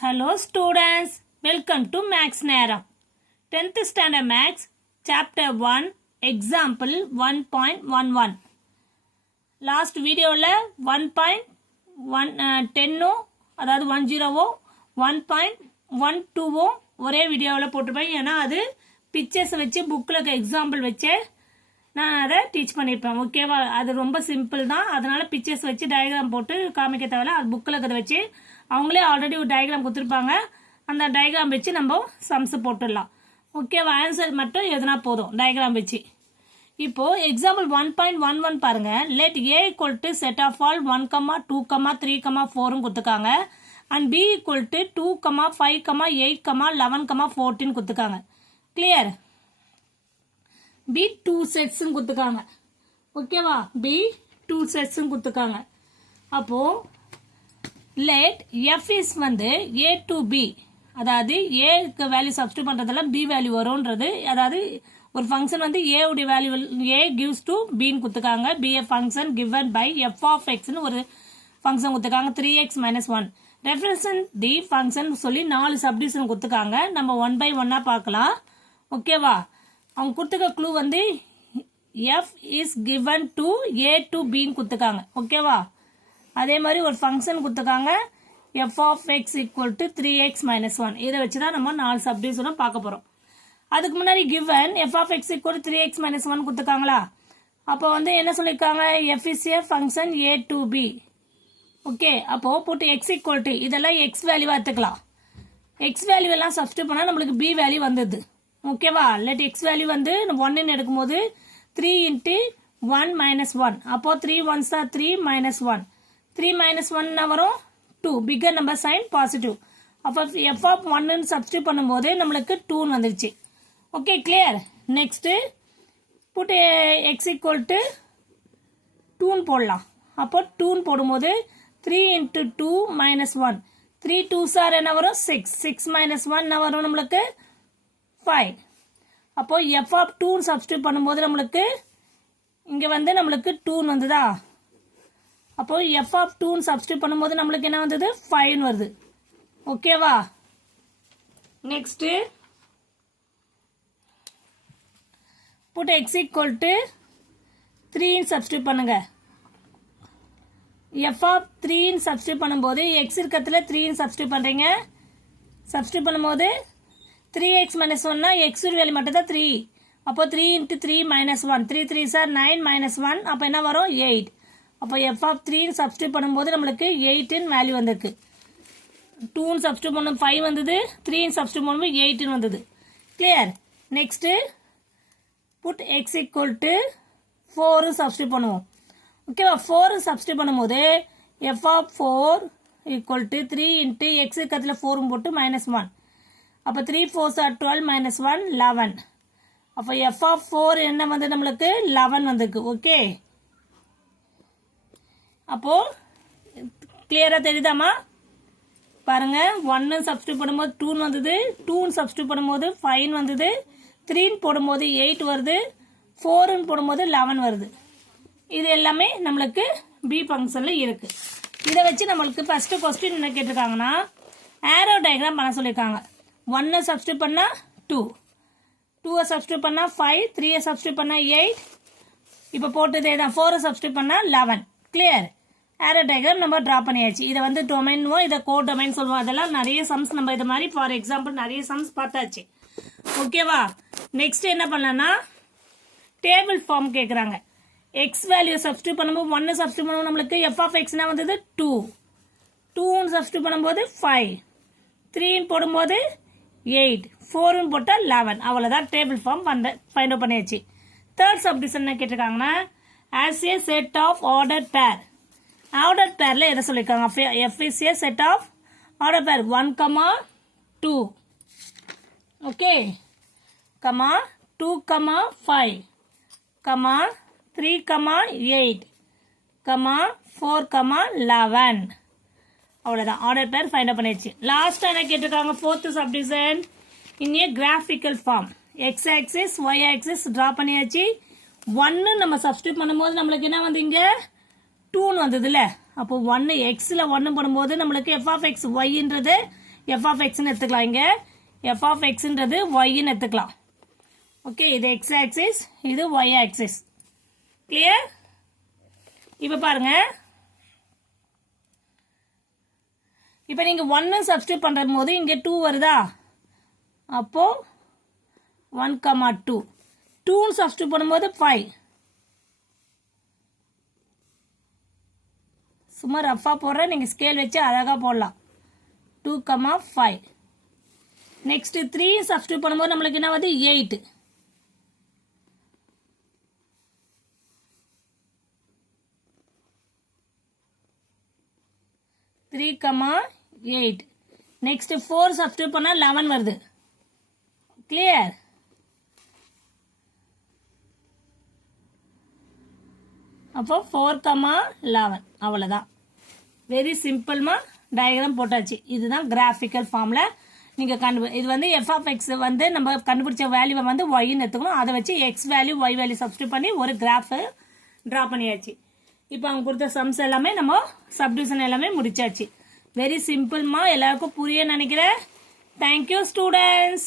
Hello students, welcome to Max Nera. 10th Standard Max, Chapter 1, Example 1.11. Last video la 1.10 அதாவது 10 1.12 ஒரே வீடியோவில் போட்டிருப்பேன். ஏன்னா அது பிக்சர்ஸ் வச்சு புக்கில் எக்ஸாம்பிள் வச்சு நான் அதை டீச் பண்ணியிருப்பேன். ஓகேவா? அது ரொம்ப சிம்பிள் தான். அதனால பிக்சர்ஸ் வச்சு டயக்ராம் போட்டு காமிக்க தேவையில்ல. அது புக்கில் இருக்கிறத வச்சு அவங்களே ஆல்ரெடி ஒரு டயக்ராம் கொடுத்துருப்பாங்க. அந்த டயக்ராம் வச்சு நம்ம சம்ஸ் போட்டுடலாம். ஓகேவா? ஆன்சர் மட்டும் எதுனா போதும் டயக்ராம் வச்சு. இப்போ எக்ஸாம்பிள் 1.11 பாருங்க. Let A equal to set of all 1, 2, 3, 4 கொடுத்துருக்காங்க. அண்ட் பி ஈக்குவல் டு 2, 5, 8, 11, 14 கொடுத்துருக்காங்க. கிளியர்? பி 2 செட்ஸ் கொடுத்துருக்காங்க. ஓகேவா? பி 2 செட்ஸ் கொடுத்துருக்காங்க. அப்போ let f is வந்து a to b, அதாவது a க்கு வேல்யூ சப்ஸ்டிட் பண்றதுல b வேல்யூ வரும்ன்றது. அதாவது ஒரு ஃபங்க்ஷன் வந்து a உடைய value a gives to b ன்னு கொடுத்துருக்காங்க. b a function given by f of x ன்னு ஒரு ஃபங்க்ஷன் கொடுத்துருக்காங்க. 3x minus 1 ரெஃபரன்ஸ் தி ஃபங்க்ஷன் சொல்லி 4 சப்டிவிஷன் கொடுத்துருக்காங்க. நம்ம 1 by 1 பார்க்கலாம். ஓகேவா? அவங்க கொடுத்துருக்க க்ளூ வந்து f is given to a to b ன்னு கொடுத்துருக்காங்க. ஓகேவா? அதே மாதிரி ஒரு ஃபங்க்ஷன் கொடுத்துருக்காங்க f of x equal to 3x minus 1. இதை வச்சு தான் நம்ம 4 சப்டிவிஷனும் பார்க்க போறோம். அதுக்கு முன்னாடி given f of x equal to 3x minus 1 கொடுத்துருக்காங்களா? அப்போ வந்து என்ன சொல்லியிருக்காங்க? f is a function a to b. Okay, அப்போ போட்டு x equal to இதெல்லாம் x வேல்யூவா எடுத்துக்கலாம். x வேல்யூ எல்லாம் சப்ஸ்டிட் பண்ணா நம்மளுக்கு b வேல்யூ வந்தது. ஓகேவா? லெட் x வேல்யூ வந்து 1 எடுக்கும்போது 3 into 1 minus 1. அப்போ 3 1s are 3 minus 1. 3 minus 1 வரும் 2. bigger number sign positive. அப்போ f of 1 சப்ஸ்டிட் பண்ணும்போது நம்மளுக்கு 2 வந்துருச்சு. Okay, clear? Next put x equal to 2 போடலாம். அப்போ 2 போடும்போது 3 into 2 minus 1. 3 2s are என்ன வரும்? 6. 6 minus 1 வரும் நம்மளுக்கு 5. அப்போ f of 2 சப்ஸ்டிட் பண்ணும்போது நம்மளுக்கு இங்க வந்து நம்மளுக்கு 2 வந்ததா? அப்போ f of 2 சப்ஸ்டிட் பண்ணும்போது நம்மளுக்கு என்ன வந்தது? 5 வருது. ஓகேவா? Next put x equal to 3 substitute பண்ணுங்க. f of 3 சப்ஸ்டிட் பண்ணும்போது x இருக்கத்துல 3 சப்ஸ்டிட் பண்றீங்க. சப்ஸ்டிட் பண்ணும்போது 3x minus 1 x வேல்யூ மட்டும் தான் 3. அப்போ 3 into 3 minus 1. 3 3s are 9 minus 1. அப்போ என்ன வரும்? 8. அப்போ f of 3 சப்ஸ்டிட் பண்ணும்போது நம்மளுக்கு 8 இன் வேல்யூ வந்திருக்கு. 2 சப்ஸ்டிட் பண்ணும் 5 வந்தது. 3 சப்ஸ்டிட் பண்ணும்போது 8 வந்தது. கிளியர்? Next put x equal to 4 substitute பண்ணுவோம். ஓகேவா? 4 சப்ஸ்டிட் பண்ணும்போது f of 4 equal to 3 into x கத்துல 4 போட்டு minus 1. அப்போ 3 4s are 12 minus 1 11. அப்போ f of 4 என்ன வந்து நம்மளுக்கு 11 வந்திருக்கு. ஓகே, அப்போ கிளியரா தெரியுதாமா? பாருங்க, 1 சப்ஸ்டிட் பண்ணும்போது 2 வந்தது. 2 சப்ஸ்டிட் பண்ணும்போது 5 வந்தது. 3 போடும்போது 8 வருது. 4 போடும்போது 11 வருது. இது எல்லாமே நம்மளுக்கு பி ஃபங்க்ஷன்ல இருக்கு. இதை வச்சு நம்மளுக்கு ஃபர்ஸ்ட் கொஸ்டின் என்ன கேட்டிருக்காங்கன்னா, ஆரோ டயக்ராம் பண்ண சொல்லியிருக்காங்க. 1 சப்ஸ்டிட் பண்ணா 2, 2 சப்ஸ்டிட் பண்ணா 5, 3 சப்ஸ்டிட் பண்ணா 8. இப்போ போட்டதே தான். 4 சப்ஸ்டிட் பண்ணா 11. கிளியர்? ஆரோ டயக்ராம் நம்ம டிரா பண்ணியாச்சு. இதை வந்து டொமைன்வோ இதை கோ டொமைன் சொல்லுவோம். அதெல்லாம் நிறைய சம்ஸ் நம்ம இது மாதிரி ஃபார் எக்ஸாம்பிள் நிறைய சம்ஸ் பார்த்தாச்சு. ஓகேவா? நெக்ஸ்ட் என்ன பண்ணலாம்னா டேபிள் ஃபார்ம் கேட்குறாங்க. எக்ஸ் வேல்யூ சப்ஸ்டிட் பண்ணும்போது 1 சப்ஸ்டிட் பண்ணும்போது நம்மளுக்கு f of x வந்தது 2. 2 சப்ஸ்டிட் பண்ணும்போது 5. 3 போடும்போது 8. 4 போட்டால் 11. அவ்வளோதான் டேபிள் ஃபார்ம் ஃபைண்ட் அவுட் பண்ணியாச்சு. தேர்ட் சப்டிவிஷன் என்ன கேட்டிருக்காங்கன்னா, as a set of ordered pair. ordered pairல எதை சொல்லியிருக்காங்க? f is a set of ordered pair 1, 2. Okay, 2, 5, 3, 8, 4, 11. அவ்வளோதான் ஆர்டர் பேர் ஃபைண்ட் அவுட் பண்ணிடுச்சு. லாஸ்ட் என்ன கேட்டிருக்காங்க? Fourth subdivision in a graphical form. X axis Y axis draw பண்ணியாச்சு. 1 நம்ம சப்ஸ்டிட் பண்ணும்போது நம்மளுக்கு என்ன வந்து இங்க 2 வந்ததுல. அப்போ 1 எக்ஸ்ல 1 பண்ணும்போது நம்மளுக்கு f of x yன்றது எஃப் ஆஃப் எக்ஸ்ன்னு எடுத்துக்கலாம். இங்கே எஃப் ஆஃப் எக்ஸ்ன்றது ஒய்ன்னு எடுத்துக்கலாம். ஓகே, இது எக்ஸ் ஆக்சிஸ், இது ஒய் ஆக்சிஸ். கிளியர்? இப்போ பாருங்க, இப்போ நீங்கள் 1 சப்ஸ்டியூட் பண்ணுற போது இங்கே 2 வருதா, அப்போ 1,2. 2 சப்ஸ்டியூட் பண்ணும்போது 5. சும்மா ரஃபா போடுற, நீங்கள் ஸ்கேல் வச்சு அழகாக போடலாம். 2,5. நெக்ஸ்ட் 3 சப்ஸ்டியூட் பண்ணும்போது நம்மளுக்கு என்ன வருது, 8. Three comma 8. நெக்ஸ்ட் 4 சப்ஸ்டியூட் பண்ணா 11 வருது. கிளியர்? அப்போ 4,11 அவ்வளோதான். வெரி சிம்பிள்மா டயக்ராம் போட்டாச்சு. இதுதான் கிராஃபிக்கல் ஃபார்ம்ல நீங்கள் இது வந்து எஃப் ஆஃப் எக்ஸ் வந்து நம்ம கண்டுபிடிச்ச வேல்யூவை வந்து ஒய்ன்னு எடுத்துக்கணும். அதை வச்சு x value y value substitute பண்ணி ஒரு கிராஃப் ட்ரா பண்ணியாச்சு. இப்போ அவங்க கொடுத்த சம்ஸ் எல்லாமே நம்ம சப்டிவிஷன் எல்லாமே முடிச்சாச்சு. வெரி சிம்பிள்மா, எல்லாருக்கும் புரிய நினைக்கிறேன். Thank you students.